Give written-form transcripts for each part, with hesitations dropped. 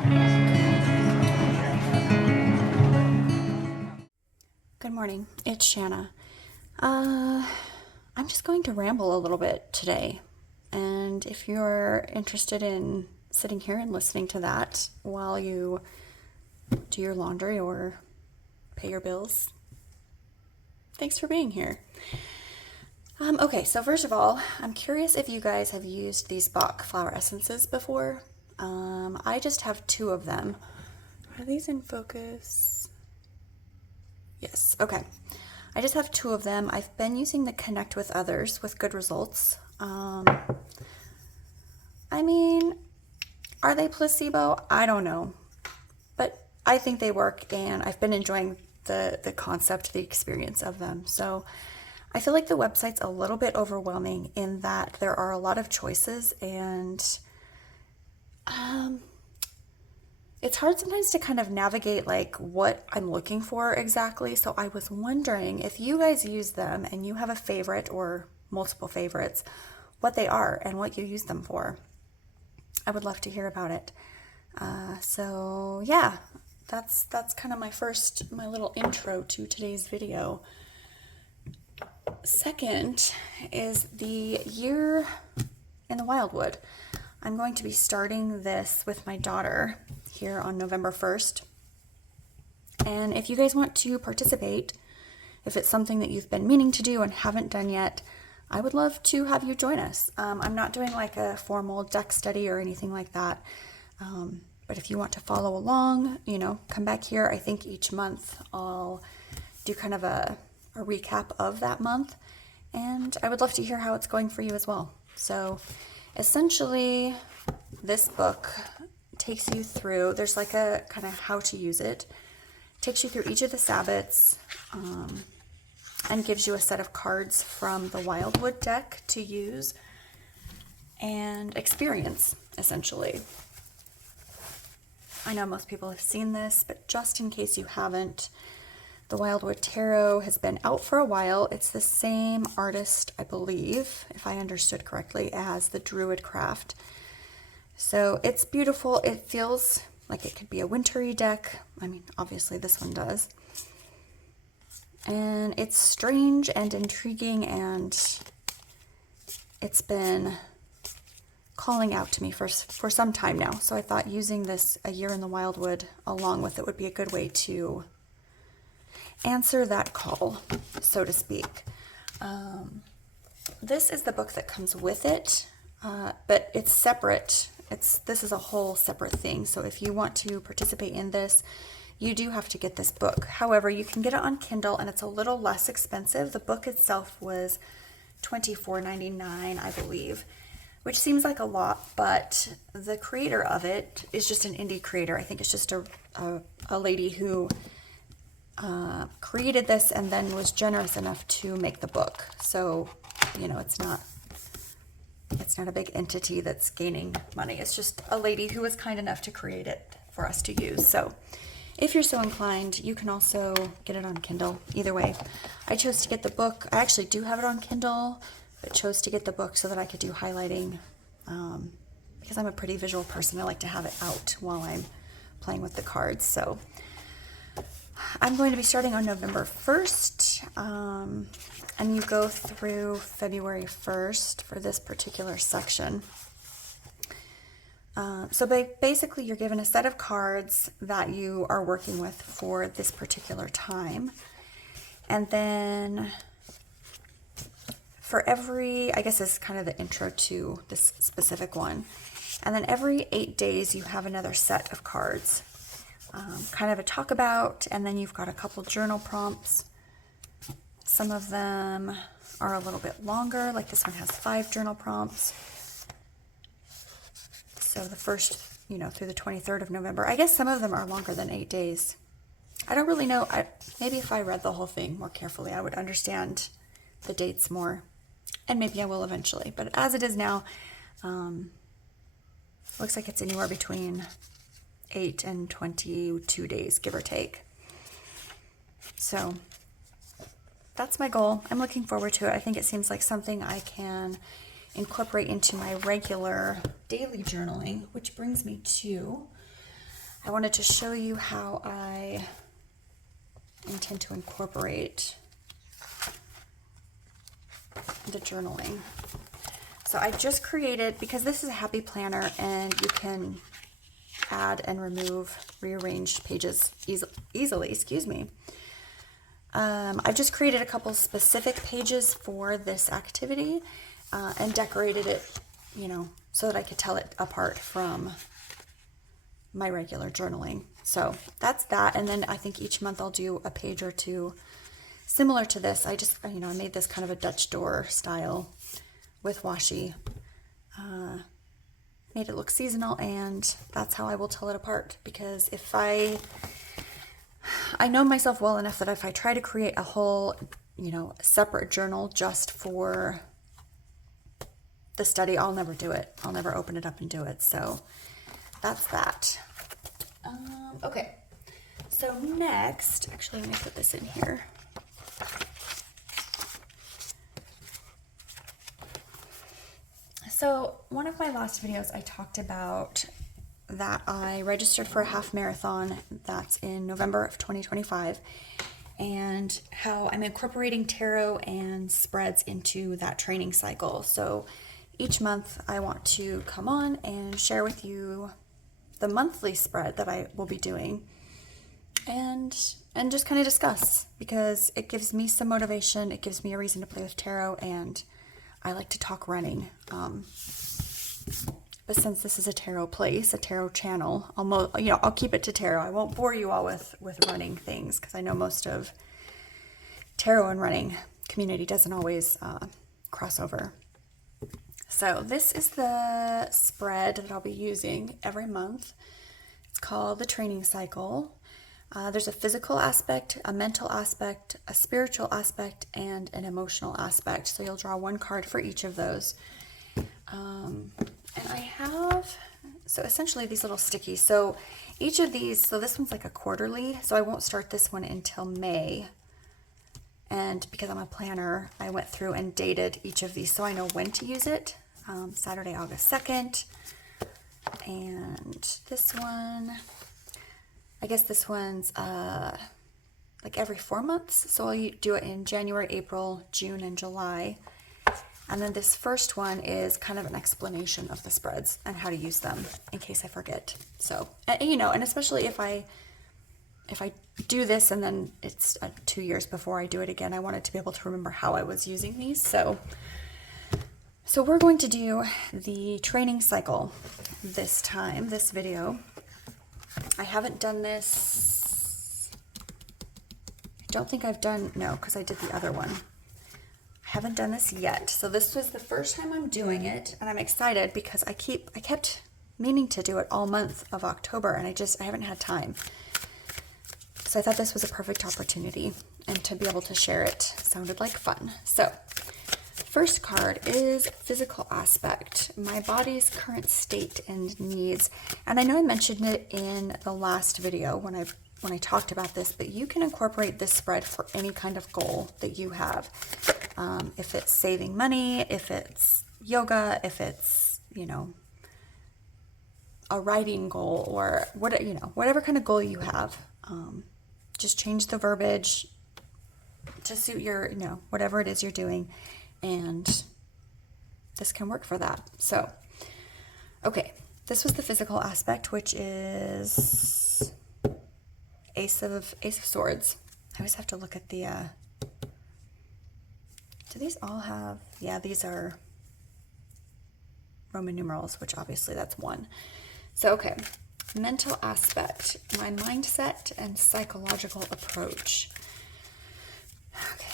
Good morning, it's Shanna. I'm just going to ramble a little bit today. And if you're interested in sitting here and listening to that while you do your laundry or pay your bills, thanks for being here. Okay, so first of all, I'm curious if you guys have used these Bach flower essences before. I just have 2 of them. Are these in focus? Yes, okay. I just have 2 of them. I've been using the Connect with Others with good results. I mean, are they placebo? I don't know. But I think they work, and I've been enjoying the concept, the experience of them. So I feel like the website's a little bit overwhelming in that there are a lot of choices, and it's hard sometimes to kind of navigate like what I'm looking for exactly. So I was wondering if you guys use them and you have a favorite or multiple favorites, what they are and what you use them for. I would love to hear about it. So yeah, that's kind of my little intro to today's video. Second is the year in the Wildwood. I'm going to be starting this with my daughter here on November 1st. And if you guys want to participate, if it's something that you've been meaning to do and haven't done yet, I would love to have you join us. I'm not doing like a formal deck study or anything like that. But if you want to follow along, come back here. I think each month I'll do kind of a recap of that month. And I would love to hear how it's going for you as well. So essentially, this book takes you through, there's like a kind of how to use it, takes you through each of the Sabbats, and gives you a set of cards from the Wildwood deck to use and experience, essentially. I know most people have seen this, but just in case you haven't, the Wildwood Tarot has been out for a while. It's the same artist, I believe, if I understood correctly, as the Druid Craft. So it's beautiful. It feels like it could be a wintry deck. I mean, obviously this one does. And it's strange and intriguing, and it's been calling out to me for some time now. So I thought using this A Year in the Wildwood along with it would be a good way to answer that call, so to speak. This is the book that comes with it, but it's separate. This is a whole separate thing. So if you want to participate in this, you do have to get this book. However, you can get it on Kindle, and it's a little less expensive. The book itself was $24.99, I believe, which seems like a lot, but the creator of it is just an indie creator. I think it's just a lady who created this and then was generous enough to make the book. So, it's not a big entity that's gaining money. It's just a lady who was kind enough to create it for us to use. So if you're so inclined, you can also get it on Kindle. Either way, I chose to get the book. I actually do have it on Kindle, but chose to get the book so that I could do highlighting, because I'm a pretty visual person. I like to have it out while I'm playing with the cards. So I'm going to be starting on November 1st, and you go through February 1st for this particular section. So basically you're given a set of cards that you are working with for this particular time. And then for every, I guess this is kind of the intro to this specific one. And then every 8 days you have another set of cards. Kind of a talk about, and then you've got a couple journal prompts. Some of them are a little bit longer, like this one has 5 journal prompts. So the first, through the 23rd of November. I guess some of them are longer than 8 days. I don't really know. Maybe if I read the whole thing more carefully, I would understand the dates more. And maybe I will eventually. But as it is now, looks like it's anywhere between 8 and 22 days, give or take. So that's my goal. I'm looking forward to it. I think it seems like something I can incorporate into my regular daily journaling, which brings me to I wanted to show you how I intend to incorporate the journaling. So I just created, because this is a happy planner and you can add and remove, rearrange pages easily, excuse me. I've just created a couple specific pages for this activity and decorated it, you know, so that I could tell it apart from my regular journaling. So that's that. And then I think each month I'll do a page or two similar to this. I just, you know, I made this kind of a Dutch door style with washi. Made it look seasonal, and that's how I will tell it apart. Because if I know myself well enough that if I try to create a whole, you know, separate journal just for the study, I'll never do it. I'll never open it up and do it. So that's that. Okay. So next, actually, let me put this in here. So one of my last videos, I talked about that I registered for a half marathon that's in November of 2025, and how I'm incorporating tarot and spreads into that training cycle. So each month I want to come on and share with you the monthly spread that I will be doing, and just kind of discuss, because it gives me some motivation, it gives me a reason to play with tarot, and I like to talk running. But since this is a tarot place, a tarot channel, I'll keep it to tarot. I won't bore you all with running things, because I know most of tarot and running community doesn't always cross over. So this is the spread that I'll be using every month. It's called the training cycle. There's a physical aspect, a mental aspect, a spiritual aspect, and an emotional aspect. So you'll draw one card for each of those. And I have, so essentially these little stickies. So each of these, so this one's like a quarterly, so I won't start this one until May. And because I'm a planner, I went through and dated each of these so I know when to use it. Saturday, August 2nd. And this one, I guess this one's like every 4 months. So I'll do it in January, April, June, and July. And then this first one is kind of an explanation of the spreads and how to use them in case I forget. So, you know, and especially if I do this and then it's 2 years before I do it again, I wanted to be able to remember how I was using these. So we're going to do the training cycle this time, this video. I haven't done this. I don't think I've done, no, because I did the other one. I haven't done this yet. So this was the first time I'm doing it, and I'm excited because I kept meaning to do it all month of October, and I haven't had time. So I thought this was a perfect opportunity, and to be able to share it sounded like fun. So first card is physical aspect, my body's current state and needs. And I know I mentioned it in the last video when I talked about this, but you can incorporate this spread for any kind of goal that you have. If it's saving money, if it's yoga, if it's, you know, a writing goal, or what, you know, whatever kind of goal you have, just change the verbiage to suit your, you know, whatever it is you're doing. And this can work for that. So, okay, this was the physical aspect, which is Ace of Swords. I always have to look at the, do these all have, yeah, these are Roman numerals, which obviously that's 1. So, okay, mental aspect, my mindset and psychological approach. Okay.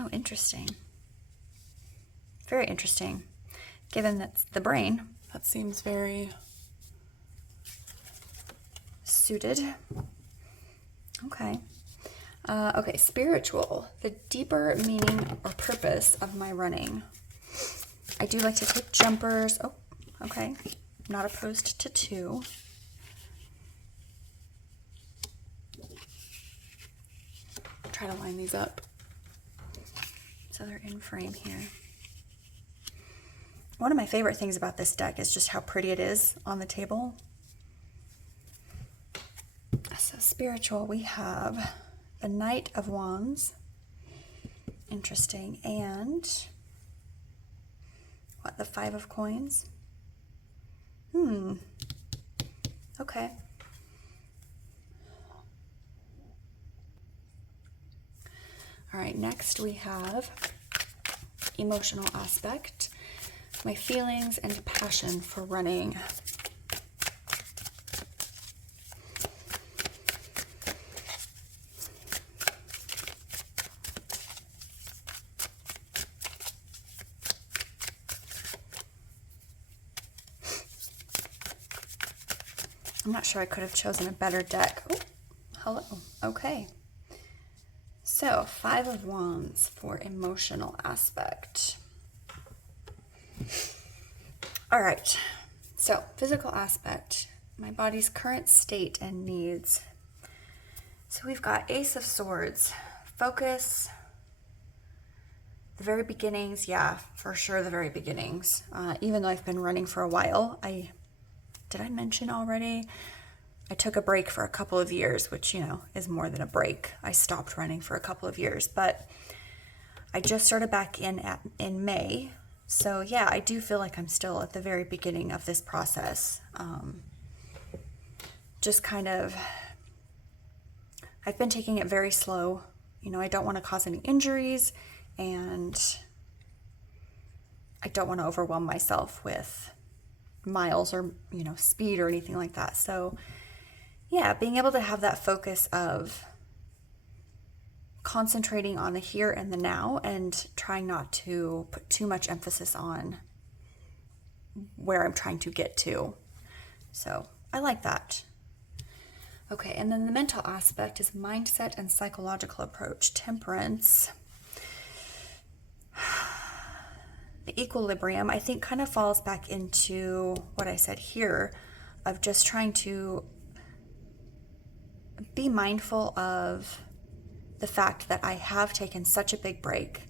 Oh, interesting. Very interesting. Given that's the brain, that seems very suited. Okay. Okay, spiritual, the deeper meaning or purpose of my running. I do like to take jumpers. Oh, okay. Not opposed to 2. Try to line these up. So they're in frame here. One of my favorite things about this deck is just how pretty it is on the table. So spiritual, we have the Knight of Wands. Interesting. And what, the Five of Coins? Okay. All right, next we have emotional aspect, my feelings and passion for running. I'm not sure I could have chosen a better deck. Oh, hello. Okay. So, Five of Wands for emotional aspect. All right. So, physical aspect, my body's current state and needs. So, we've got Ace of Swords, focus, the very beginnings. Yeah, for sure, the very beginnings. Even though I've been running for a while, did I mention already? I took a break for a couple of years, which, you know, is more than a break. I stopped running for a couple of years, but I just started back in May. So yeah, I do feel like I'm still at the very beginning of this process. Just kind of, I've been taking it very slow. You know, I don't want to cause any injuries, and I don't want to overwhelm myself with miles or, you know, speed or anything like that. So yeah, being able to have that focus of concentrating on the here and the now and trying not to put too much emphasis on where I'm trying to get to. So I like that. Okay, and then the mental aspect is mindset and psychological approach, temperance. The equilibrium, I think, kind of falls back into what I said here of just trying to be mindful of the fact that I have taken such a big break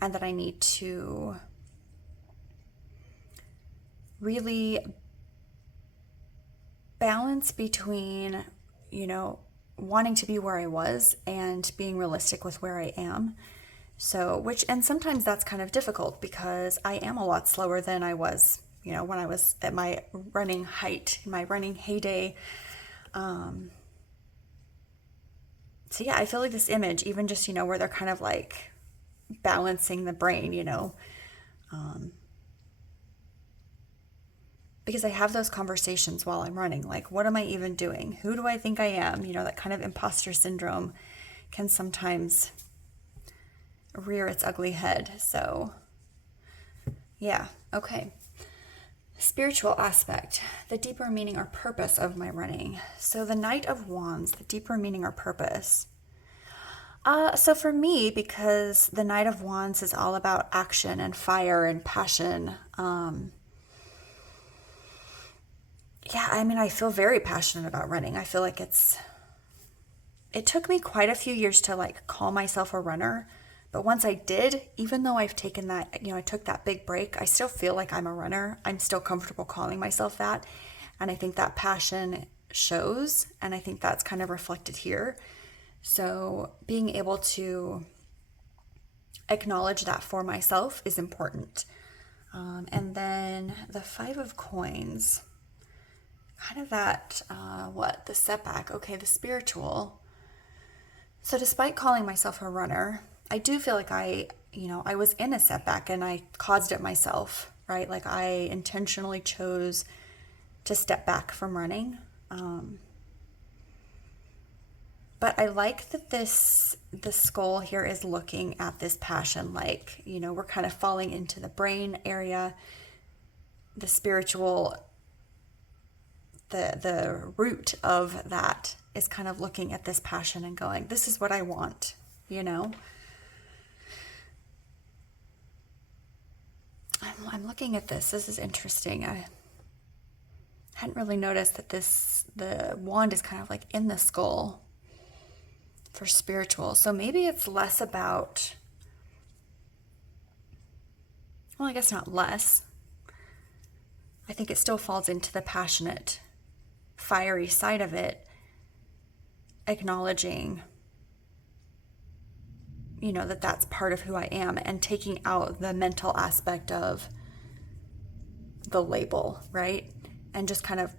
and that I need to really balance between, you know, wanting to be where I was and being realistic with where I am. So, and sometimes that's kind of difficult because I am a lot slower than I was, you know, when I was at my running height, my running heyday. So yeah, I feel like this image, even just, you know, where they're kind of like balancing the brain, you know, because I have those conversations while I'm running. Like, what am I even doing? Who do I think I am? You know, that kind of imposter syndrome can sometimes rear its ugly head. So yeah, okay. Spiritual aspect, the deeper meaning or purpose of my running. So the Knight of Wands, the deeper meaning or purpose. So for me, because the Knight of Wands is all about action and fire and passion. Yeah, I mean, I feel very passionate about running. I feel like it took me quite a few years to like call myself a runner. But once I did, even though I've taken that, you know, I took that big break, I still feel like I'm a runner. I'm still comfortable calling myself that. And I think that passion shows, and I think that's kind of reflected here. So being able to acknowledge that for myself is important. And then the Five of Coins, kind of that, the setback. Okay, the spiritual. So despite calling myself a runner, I do feel like I was in a setback and I caused it myself, right? Like I intentionally chose to step back from running. But I like that the skull here is looking at this passion, like, you know, we're kind of falling into the brain area, the spiritual, the root of that is kind of looking at this passion and going, this is what I want, you know? I'm looking at this. This is interesting. I hadn't really noticed that the wand is kind of like in the skull for spiritual. So maybe it's less about well, I guess not less. I think it still falls into the passionate, fiery side of it, acknowledging, that that's part of who I am, and taking out the mental aspect of the label, right? And just kind of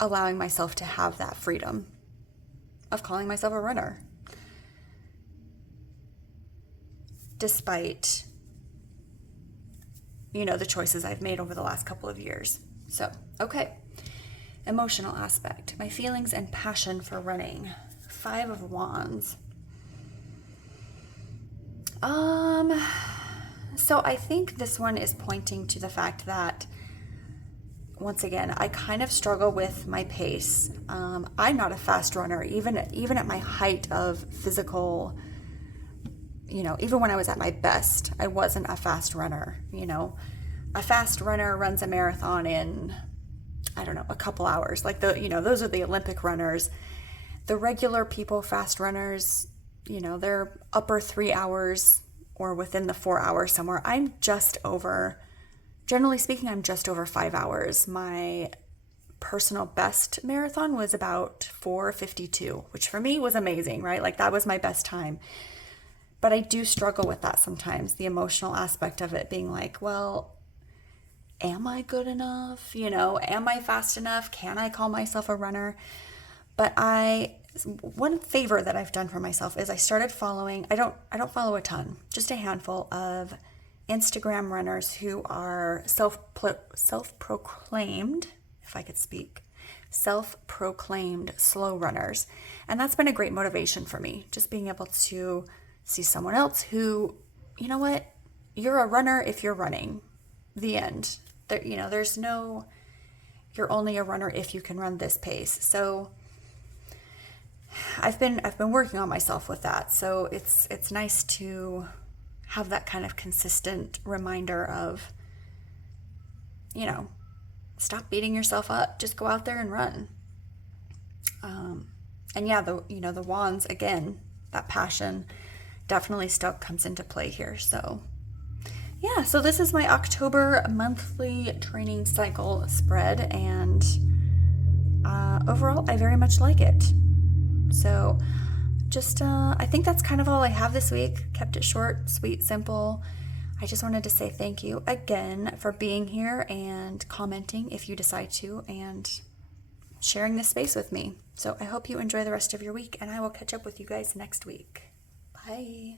allowing myself to have that freedom of calling myself a runner. Despite, the choices I've made over the last couple of years. So, okay. Emotional aspect. My feelings and passion for running. 5 of Wands. So I think this one is pointing to the fact that, once again, I kind of struggle with my pace. I'm not a fast runner, even at my height of physical, even when I was at my best, I wasn't a fast runner. A fast runner runs a marathon in, I don't know, a couple hours. Like those are the Olympic runners. The regular people, fast runners, they're upper 3 hours or within the 4 hours somewhere. Generally speaking, I'm just over 5 hours. My personal best marathon was about 4:52, which for me was amazing, right? Like that was my best time. But I do struggle with that sometimes, the emotional aspect of it being like, well, am I good enough? Am I fast enough? Can I call myself a runner? But one favor that I've done for myself is I started following, I don't follow a ton, just a handful of Instagram runners who are self-proclaimed, if I could speak, self-proclaimed slow runners. And that's been a great motivation for me, just being able to see someone else who, what, you're a runner if you're running. The end. There's no, you're only a runner if you can run this pace. So I've been working on myself with that. So it's nice to have that kind of consistent reminder of, stop beating yourself up. Just go out there and run. And yeah, the wands, again, that passion definitely still comes into play here. So yeah, so this is my October monthly training cycle spread, and overall, I very much like it. So just, I think that's kind of all I have this week. Kept it short, sweet, simple. I just wanted to say thank you again for being here and commenting if you decide to, and sharing this space with me. So I hope you enjoy the rest of your week, and I will catch up with you guys next week. Bye.